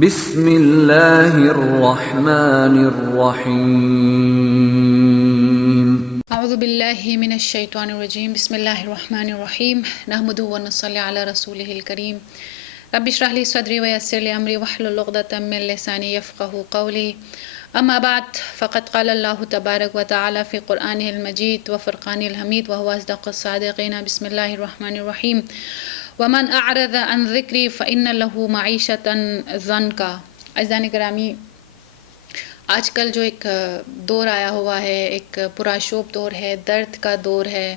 بسم اللہ الرحمن الرحیم اعوذ باللہ من الشیطان الرجیم بسم اللہ الرحمن الرحیم نحمدہ ونصلی علی رسولہ الکریم رب اشرح لی صدری ویسر لی امری واحلل عقدۃ من لسانی یفقہوا قولی اما بعد فقد قال اللہ تبارک وتعالی فی قرآنہ المجید وفرقانہ الحمید وهو اصدق الصادقین بسم اللہ الرحمن الرحیم ومن اعرض عن ذکری فإن له معیشۃ ضنکا۔ عزیزان گرامی، آج کل جو ایک دور آیا ہوا ہے، ایک پرآشوب دور ہے، درد کا دور ہے،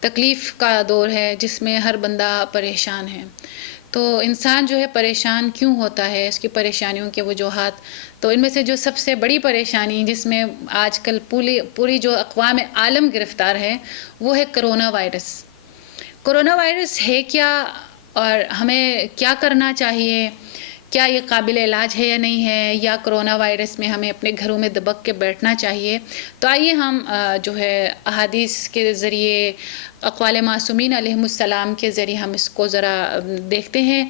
تکلیف کا دور ہے، جس میں ہر بندہ پریشان ہے۔ تو انسان جو ہے پریشان کیوں ہوتا ہے، اس کی پریشانیوں کے وجوہات، تو ان میں سے جو سب سے بڑی پریشانی جس میں آج کل پوری جو اقوام عالم گرفتار ہے وہ ہے کرونا وائرس۔ کرونا وائرس ہے کیا اور ہمیں کیا کرنا چاہیے؟ کیا یہ قابل علاج ہے یا نہیں ہے، یا کرونا وائرس میں ہمیں اپنے گھروں میں دبک کے بیٹھنا چاہیے؟ تو آئیے ہم جو ہے احادیث کے ذریعے، اقوال معصومین علیہم السلام کے ذریعے ہم اس کو ذرا دیکھتے ہیں۔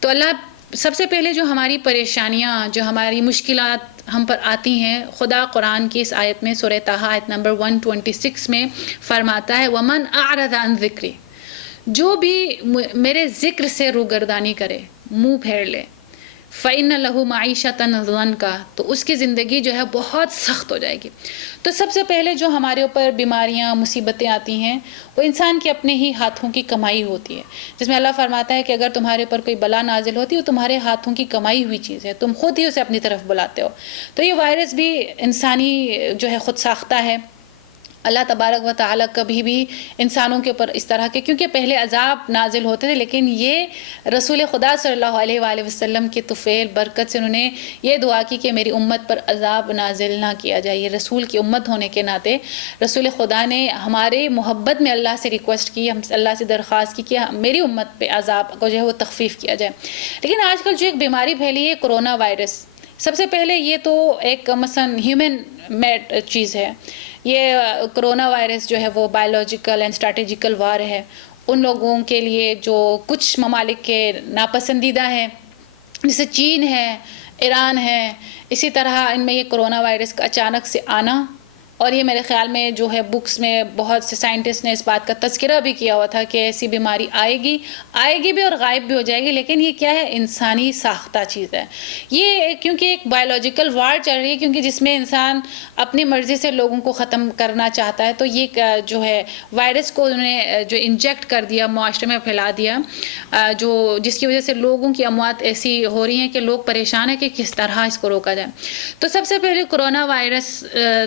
تو اللہ سب سے پہلے جو ہماری پریشانیاں، جو ہماری مشکلات ہم پر آتی ہیں، خدا قرآن کی اس آیت میں سورہ طٰہٰ آیت نمبر 126 میں فرماتا ہے وَمَنْ أَعْرَضَ عَنْ ذِكْرِي، جو بھی میرے ذکر سے روگردانی کرے، منہ پھیر لے، فَإِنَّ لَهُ مَعِيشَةً ضَنْكَا، تو اس کی زندگی جو ہے بہت سخت ہو جائے گی۔ تو سب سے پہلے جو ہمارے اوپر بیماریاں، مصیبتیں آتی ہیں، وہ انسان کے اپنے ہی ہاتھوں کی کمائی ہوتی ہے، جس میں اللہ فرماتا ہے کہ اگر تمہارے اوپر کوئی بلا نازل ہوتی ہے وہ تمہارے ہاتھوں کی کمائی ہوئی چیز ہے، تم خود ہی اسے اپنی طرف بلاتے ہو۔ تو یہ وائرس بھی انسانی جو ہے خود ساختہ ہے۔ اللہ تبارک و تعالیٰ کبھی بھی انسانوں کے اوپر اس طرح کے، کیونکہ پہلے عذاب نازل ہوتے تھے، لیکن یہ رسول خدا صلی اللہ علیہ وآلہ وسلم کی طفیل برکت سے انہوں نے یہ دعا کی کہ میری امت پر عذاب نازل نہ کیا جائے۔ یہ رسول کی امت ہونے کے ناطے رسول خدا نے ہمارے محبت میں اللہ سے ریکویسٹ کی، ہم اللہ سے درخواست کی کہ میری امت پہ عذاب کو جو ہے وہ تخفیف کیا جائے۔ لیکن آج کل جو ایک بیماری پھیلی ہے کرونا وائرس، سب سے پہلے یہ تو ایک مثلا ہیومن میڈ چیز ہے۔ یہ کرونا وائرس جو ہے وہ بایولوجیکل اینڈ اسٹریٹجیکل وار ہے ان لوگوں کے لیے جو کچھ ممالک کے ناپسندیدہ ہیں، جیسے چین ہے، ایران ہے۔ اسی طرح ان میں یہ کرونا وائرس کا اچانک سے آنا، اور یہ میرے خیال میں جو ہے بکس میں بہت سے سائنٹسٹ نے اس بات کا تذکرہ بھی کیا ہوا تھا کہ ایسی بیماری آئے گی بھی اور غائب بھی ہو جائے گی، لیکن یہ کیا ہے؟ انسانی ساختہ چیز ہے یہ، کیونکہ ایک بایولوجیکل وار چل رہی ہے، کیونکہ جس میں انسان اپنی مرضی سے لوگوں کو ختم کرنا چاہتا ہے۔ تو یہ جو ہے وائرس کو انہوں نے جو انجیکٹ کر دیا، معاشرے میں پھیلا دیا، جس کی وجہ سے لوگوں کی اموات ایسی ہو رہی ہیں کہ لوگ پریشان ہیں کہ کس طرح اس کو روکا جائے۔ تو سب سے پہلے کرونا وائرس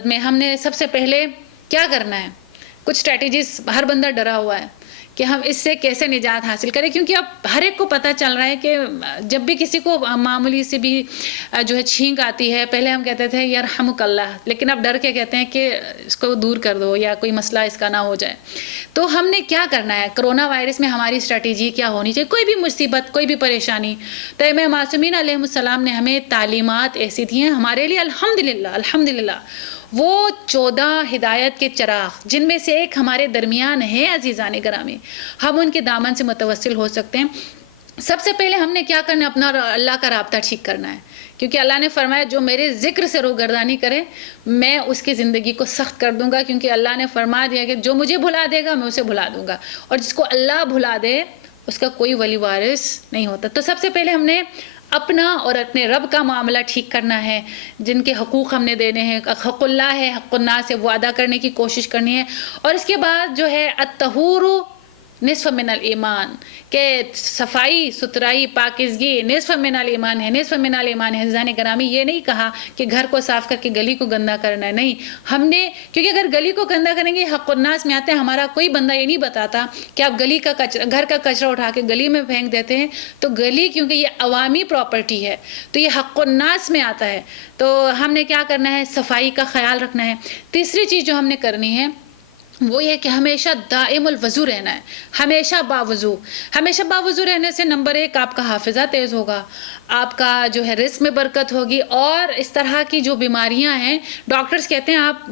میں ہم نے سب سے پہلے کیا کرنا ہے؟ کچھ اسٹریٹجیز، ہر بندہ ڈرا ہوا ہے کہ ہم اس سے کیسے نجات حاصل کریں، کیونکہ اب ہر ایک کو پتہ چل رہا ہے کہ جب بھی کسی کو معمولی سی بھی جو ہے چھینک آتی ہے، پہلے ہم کہتے تھے یرحمک اللہ، لیکن اب ڈر کے کہتے ہیں کہ اس کو دور کر دو یا کوئی مسئلہ اس کا نہ ہو جائے۔ تو ہم نے کیا کرنا ہے؟ کرونا وائرس میں ہماری اسٹریٹجی کیا ہونی چاہیے؟ کوئی بھی مصیبت، کوئی بھی پریشانی، تو امام معصومین علیہ السلام نے ہمیں تعلیمات ایسی دی ہیں ہمارے لیے، الحمدللہ وہ 14 ہدایت کے چراغ، جن میں سے ایک ہمارے درمیان ہے عزیزان گرامی، ہم ان کے دامن سے متوسل ہو سکتے ہیں۔ سب سے پہلے ہم نے کیا کرنا ہے؟ اپنا اللہ کا رابطہ ٹھیک کرنا ہے، کیونکہ اللہ نے فرمایا جو میرے ذکر سے روگردانی کرے میں اس کی زندگی کو سخت کر دوں گا، کیونکہ اللہ نے فرما دیا کہ جو مجھے بھلا دے گا میں اسے بھلا دوں گا، اور جس کو اللہ بھلا دے اس کا کوئی ولی وارث نہیں ہوتا۔ تو سب سے پہلے ہم نے اپنا اور اپنے رب کا معاملہ ٹھیک کرنا ہے، جن کے حقوق ہم نے دینے ہیں، حق اللہ ہے، حق الناس ہے، وہ ادا کرنے کی کوشش کرنی ہے۔ اور اس کے بعد جو ہے الطہور نصف من الایمان، کہ صفائی ستھرائی پاکیزگی نصف من الایمان ہے، نصف من الایمان ہے۔ عزیزان گرامی، یہ نہیں کہا کہ گھر کو صاف کر کے گلی کو گندا کرنا ہے، نہیں، ہم نے، کیونکہ اگر گلی کو گندا کریں گے، حق الناس میں آتا ہے، ہمارا کوئی بندہ یہ نہیں بتاتا کہ آپ گلی کا کچرا، گھر کا کچرا اٹھا کے گلی میں پھینک دیتے ہیں، تو گلی کیونکہ یہ عوامی پراپرٹی ہے تو یہ حق الناس میں آتا ہے۔ تو ہم نے کیا کرنا ہے؟ صفائی کا خیال رکھنا ہے۔ تیسری چیز جو ہم نے کرنی ہے وہ یہ کہ ہمیشہ دائم الوضو رہنا ہے، ہمیشہ باوضو رہنے سے نمبر 1 آپ کا حافظہ تیز ہوگا، آپ کا جو ہے رزق میں برکت ہوگی، اور اس طرح کی جو بیماریاں ہیں ڈاکٹرز کہتے ہیں آپ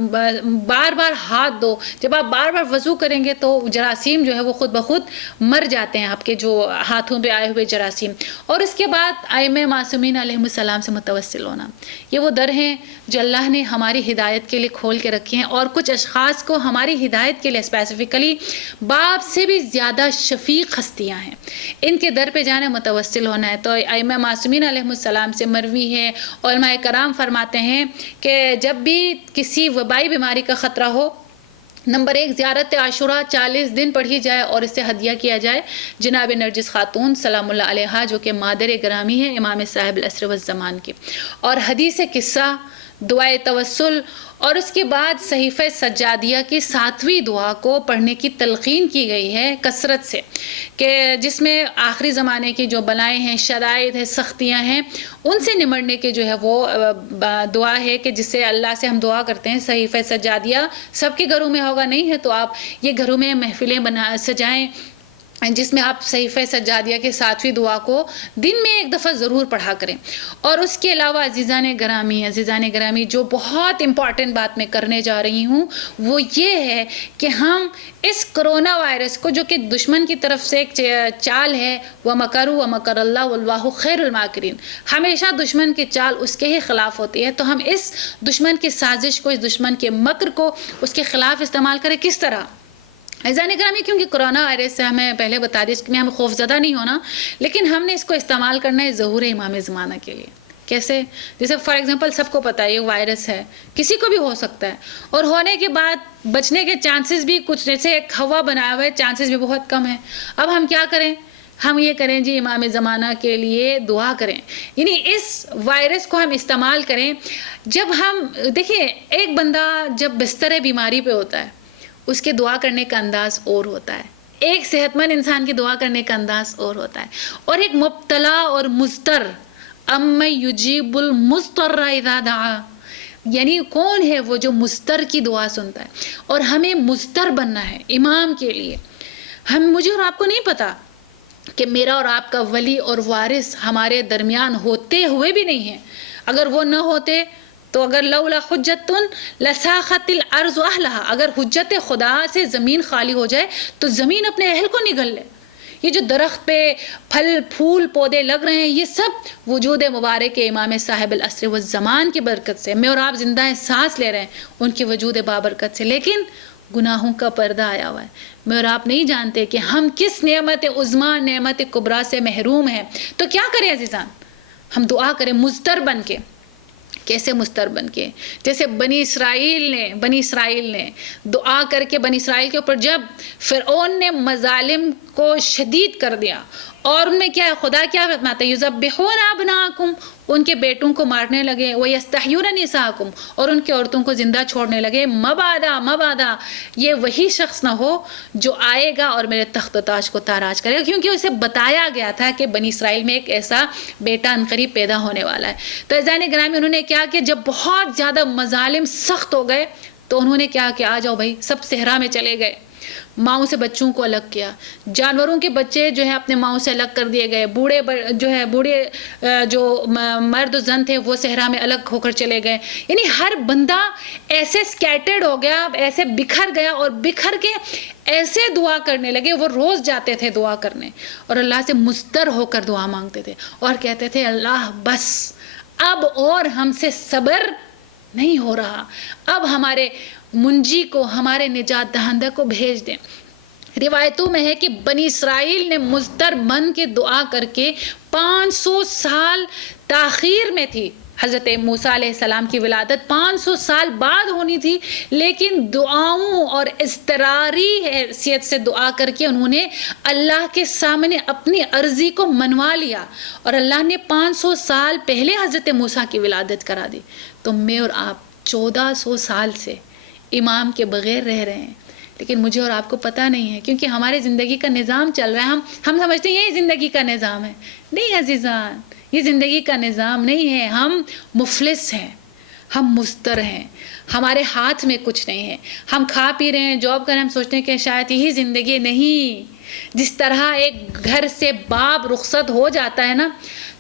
بار بار ہاتھ دو، جب آپ بار بار وضو کریں گے تو جراثیم جو ہے وہ خود بخود مر جاتے ہیں، آپ کے جو ہاتھوں پہ آئے ہوئے جراثیم۔ اور اس کے بعد ائمہ معصومین علیہم السلام سے متوسل ہونا، یہ وہ در ہیں جو اللہ نے ہماری ہدایت کے لیے کھول کے رکھے ہیں، اور کچھ اشخاص کو ہماری ہدایت کے لیے اسپیسیفکلی باپ سے بھی زیادہ شفیق ہستیاں ہیں، ان کے در پہ جانا متوسل ہونا ہے۔ تو ائمہ معصومین علیہم السلام سے مروی ہے، علماء کرام فرماتے ہیں کہ جب بھی کسی وبائی بیماری کا خطرہ ہو، نمبر 1 زیارت عاشوراء 40 دن پڑھی جائے اور اسے ہدیہ کیا جائے جناب نرجس خاتون سلام اللہ علیہا، جو کہ مادر گرامی ہے امام صاحب العصر والزمان کی، اور حدیث قصہ، دعائے توسل، اور اس کے بعد صحیفہ سجادیہ کی 7ویں دعا کو پڑھنے کی تلقین کی گئی ہے کثرت سے، کہ جس میں آخری زمانے کی جو بلائیں ہیں، شرائط ہیں، سختیاں ہیں، ان سے نمٹنے کے جو ہے وہ دعا ہے کہ جس سے اللہ سے ہم دعا کرتے ہیں۔ صحیفہ سجادیہ سب کے گھروں میں ہوگا نہیں ہے تو آپ یہ گھروں میں محفلیں سجائیں جس میں آپ صحیفہ سجادیہ کے 7ویں دعا کو دن میں 1 دفعہ ضرور پڑھا کریں۔ اور اس کے علاوہ عزیزان گرامی جو بہت امپورٹنٹ بات میں کرنے جا رہی ہوں وہ یہ ہے کہ ہم اس کرونا وائرس کو، جو کہ دشمن کی طرف سے ایک چال ہے، وَمَكَرُوا وَمَكَرَ اللَّهُ وَاللَّهُ خَيْرُ الْمَاكِرِينَ، ہمیشہ دشمن کی چال اس کے ہی خلاف ہوتی ہے، تو ہم اس دشمن کی سازش کو، اس دشمن کے مکر کو اس کے خلاف استعمال کریں۔ کس طرح؟ عزیزان گرامی، کیونکہ کرونا وائرس سے ہمیں پہلے بتا دی، اس میں ہمیں خوف زدہ نہیں ہونا، لیکن ہم نے اس کو استعمال کرنا ہے ظہور امام زمانہ کے لیے۔ کیسے؟ جیسے فار ایگزامپل سب کو پتہ ہے یہ وائرس ہے، کسی کو بھی ہو سکتا ہے، اور ہونے کے بعد بچنے کے چانسز بھی کچھ، جیسے ایک ہوا بنایا ہوا ہے، چانسز بھی بہت کم ہیں۔ اب ہم کیا کریں؟ ہم یہ کریں جی امام زمانہ کے لیے دعا کریں، یعنی اس وائرس کو ہم استعمال کریں۔ جب ہم دیکھیں ایک بندہ جب بستر بیماری پہ ہوتا ہے اس کے دعا کرنے کا انداز اور ہوتا ہے، ایک صحت مند انسان کی دعا کرنے کا انداز اور ہوتا ہے، اور ایک مبتلا اور مضطر، اَمَّن یُجِیبُ الْمُضْطَرَّ اِذَا دَعَا، یعنی کون ہے وہ جو مضطر کی دعا سنتا ہے، اور ہمیں مضطر بننا ہے امام کے لیے۔ مجھے اور آپ کو نہیں پتا کہ میرا اور آپ کا ولی اور وارث ہمارے درمیان ہوتے ہوئے بھی نہیں ہے، اگر وہ نہ ہوتے تو اگر لولا حجت لساخت الارض اہلہا، اگر حجت خدا سے زمین خالی ہو جائے تو زمین اپنے اہل کو نگل لے۔ یہ جو درخت پہ پھل پھول پودے لگ رہے ہیں یہ سب وجود مبارک امام صاحب العصر والزمان کی برکت سے، میں اور آپ زندہ سانس لے رہے ہیں ان کی وجود بابرکت سے، لیکن گناہوں کا پردہ آیا ہوا ہے، میں اور آپ نہیں جانتے کہ ہم کس نعمت عظمیٰ، نعمت کبریٰ سے محروم ہیں۔ تو کیا کریں عزیزان؟ ہم دعا کریں مضطر بن کے۔ کیسے مضطر بن کے؟ جیسے بنی اسرائیل نے دعا کر کے، بنی اسرائیل کے اوپر جب فرعون نے مظالم کو شدید کر دیا، اور ان میں کیا ہے، خدا کیا فرماتا ہے، یذبحون ابناءکم، ان کے بیٹوں کو مارنے لگے، ویستحیون نساءکم، اور ان کی عورتوں کو زندہ چھوڑنے لگے، مبادا یہ وہی شخص نہ ہو جو آئے گا اور میرے تخت و تاج کو تاراج کرے گا، کیونکہ اسے بتایا گیا تھا کہ بنی اسرائیل میں ایک ایسا بیٹا عنقریب پیدا ہونے والا ہے۔ تو عزیزان گرامی انہوں نے کیا کہ جب بہت زیادہ مظالم سخت ہو گئے تو انہوں نے کیا کہ آ جاؤ بھائی، سب صحرا میں چلے گئے، ماؤں سے بچوں کو الگ کیا، جانوروں کے بچے جو ہے اپنے ماؤں سے الگ کر دیے گئے، بوڑھے جو مرد و زن تھے وہ صحرا میں الگ ہو کر چلے گئے، یعنی ہر بندہ ایسے سکیٹرڈ ہو گیا، ایسے بکھر گیا، اور بکھر کے ایسے دعا کرنے لگے، وہ روز جاتے تھے دعا کرنے اور اللہ سے مضطر ہو کر دعا مانگتے تھے اور کہتے تھے اللہ بس اب اور ہم سے صبر نہیں ہو رہا، اب ہمارے منجی کو، ہمارے نجات دہندہ کو بھیج دیں۔ روایتوں میں ہے کہ بنی اسرائیل نے مضطر بن کے دعا کر کے 500 سال تاخیر میں تھی، حضرت موسیٰ علیہ السلام کی ولادت 500 سال بعد ہونی تھی، لیکن دعاؤں اور اضطراری حیثیت سے دعا کر کے انہوں نے اللہ کے سامنے اپنی عرضی کو منوا لیا، اور اللہ نے 500 سال پہلے حضرت موسیٰ کی ولادت کرا دی۔ تو میں اور آپ 1400 سال سے امام کے بغیر رہ رہے ہیں، لیکن مجھے اور آپ کو پتہ نہیں ہے، کیونکہ ہمارے زندگی کا نظام چل رہا ہے، ہم سمجھتے ہیں یہی زندگی کا نظام ہے۔ نہیں عزیزان، یہ زندگی کا نظام نہیں ہے، ہم مفلس ہیں، ہم مضطر ہیں، ہمارے ہاتھ میں کچھ نہیں ہے، ہم کھا پی رہے ہیں، جاب کر رہے ہیں، ہم سوچتے ہیں کہ شاید یہی زندگی نہیں۔ جس طرح ایک گھر سے باپ رخصت ہو جاتا ہے نا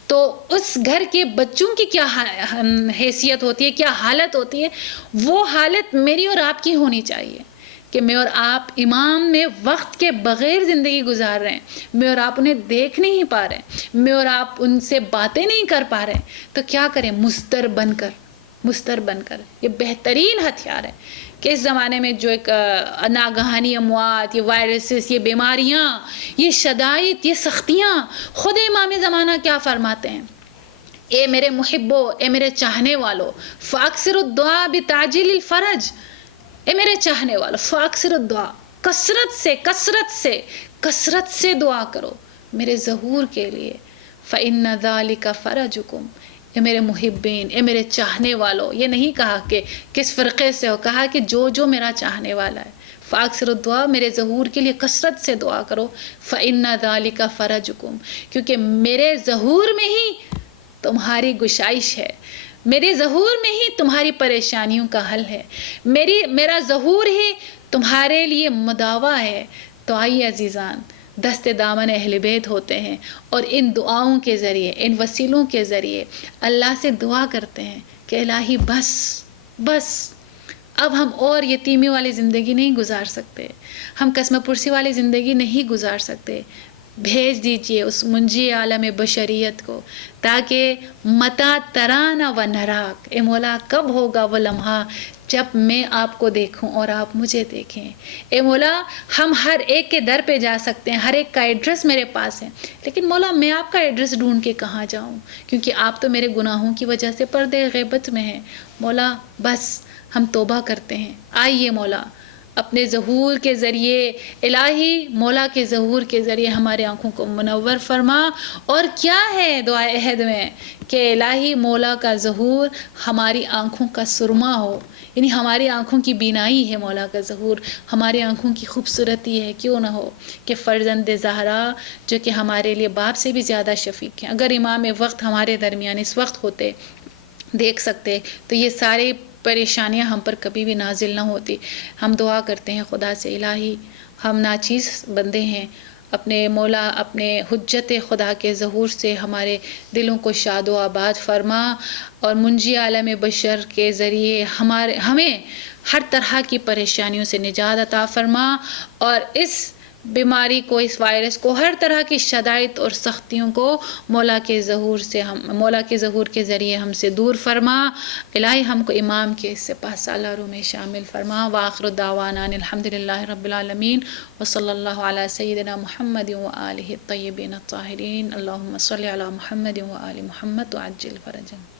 تو اس گھر کے بچوں کی کیا حیثیت ہوتی ہے، کیا حالت ہوتی ہے، وہ حالت میری اور آپ کی ہونی چاہیے کہ میں اور آپ امام میں وقت کے بغیر زندگی گزار رہے ہیں، میں اور آپ انہیں دیکھ نہیں پا رہے ہیں، میں اور آپ ان سے باتیں نہیں کر پا رہے ہیں، تو کیا کریں؟ مستر بن کر یہ بہترین ہتھیار ہے کہ اس زمانے میں جو ایک ناگہانی اموات، یہ وائرسز، یہ بیماریاں، یہ شدائد، یہ سختیاں، خود امام زمانہ کیا فرماتے ہیں؟ اے میرے محبو، اے میرے چاہنے والو، فاکثر الدعاء بتعجیل الفرج، اے میرے چاہنے والو فاکثر الدعاء، کثرت سے دعا کرو میرے ظہور کے لیے، فإن ذلک فرجکم، اے میرے محبین، اے میرے چاہنے والو. یہ نہیں کہا کہ کس فرقے سے ہو، کہا کہ جو میرا چاہنے والا ہے، فاکثر الدعاء، میرے ظہور کے لیے کثرت سے دعا کرو، فإن ذلک فرجکم، کیونکہ میرے ظہور میں ہی تمہاری گشائش ہے، میرے ظہور میں ہی تمہاری پریشانیوں کا حل ہے، میرا ظہور ہی تمہارے لیے مداوا ہے. تو آئیے عزیزان، دست دامن اہل بیت ہوتے ہیں اور ان دعاؤں کے ذریعے، ان وسیلوں کے ذریعے اللہ سے دعا کرتے ہیں کہ الہی بس اب ہم اور یتیمی والی زندگی نہیں گزار سکتے، ہم قسم پرسی والی زندگی نہیں گزار سکتے، بھیج دیجئے اس منجی عالم بشریت کو، تاکہ متا ترانا و نراک، اے مولا کب ہوگا وہ لمحہ جب میں آپ کو دیکھوں اور آپ مجھے دیکھیں. اے مولا ہم ہر ایک کے در پہ جا سکتے ہیں، ہر ایک کا ایڈریس میرے پاس ہے، لیکن مولا میں آپ کا ایڈریس ڈھونڈ کے کہاں جاؤں، کیونکہ آپ تو میرے گناہوں کی وجہ سے پردے غیبت میں ہیں. مولا بس ہم توبہ کرتے ہیں. آئیے مولا اپنے ظہور کے ذریعے، الہی مولا کے ظہور کے ذریعے ہمارے آنکھوں کو منور فرما. اور کیا ہے دعائے عہد میں کہ الہی مولا کا ظہور ہماری آنکھوں کا سرما ہو، یعنی ہماری آنکھوں کی بینائی ہے مولا کا ظہور، ہماری آنکھوں کی خوبصورتی ہے. کیوں نہ ہو کہ فرزند زہرا جو کہ ہمارے لیے باپ سے بھی زیادہ شفیق ہیں، اگر امام وقت ہمارے درمیان اس وقت ہوتے، دیکھ سکتے، تو یہ سارے پریشانیاں ہم پر کبھی بھی نازل نہ ہوتی. ہم دعا کرتے ہیں خدا سے، الہی ہم ناچیز بندے ہیں، اپنے مولا اپنے حجت خدا کے ظہور سے ہمارے دلوں کو شاد و آباد فرما، اور منجی عالم بشر کے ذریعے ہمیں ہر طرح کی پریشانیوں سے نجات عطا فرما، اور اس بیماری کو، اس وائرس کو، ہر طرح کی شدائد اور سختیوں کو مولا کے ظہور کے ذریعے ہم سے دور فرما. الہی ہم کو امام کے سپہ سالاروں میں شامل فرما. وآخر دعوانا الحمدللہ رب العالمین، وصلی اللہ علی سیدنا محمد وآلہ الطیبین الطاہرین. اللہم صلی علی محمد وآل محمد وعجل فرجهم.